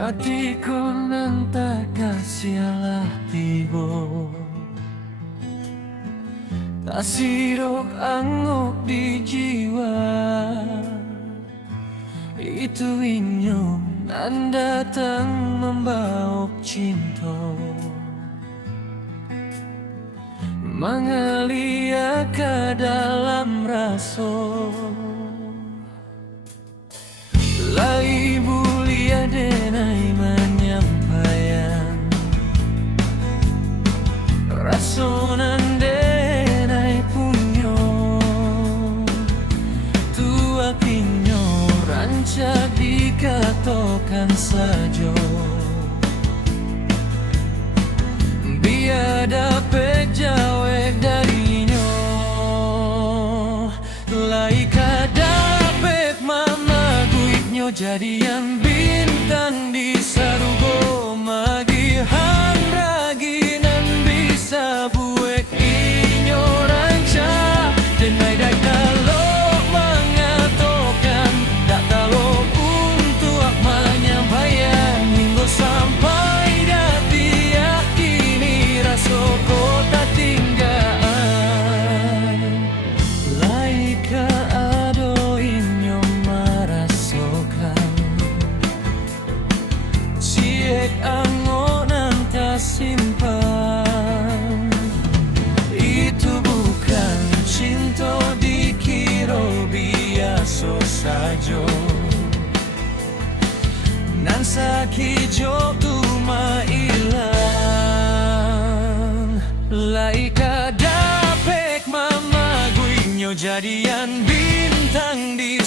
Hatiku nan tak kasialah tibo tak sirok anguk di jiwa itu inyo nan datang membawa cinta mengalir ke dalam rasa lai bulia denai menyampaikan rasonan denai punyo tua kinyo rancak dikatakan saja biar dapat jawab darinya lai kadapet mama guiknya jadian bintang di sarugo magihan ragi nan bisa buat inyo rancak denai dak kalau mengatakan tak tahu untuk menyampaikan hingga sampai dati yakini rasa kota tinggal laika ado inyo merasakan siek angonan tak simpan itu bukan cinta dikira biasa saja nan sakit jo tuma ilang laika dapet mama guinyo jadian bintang di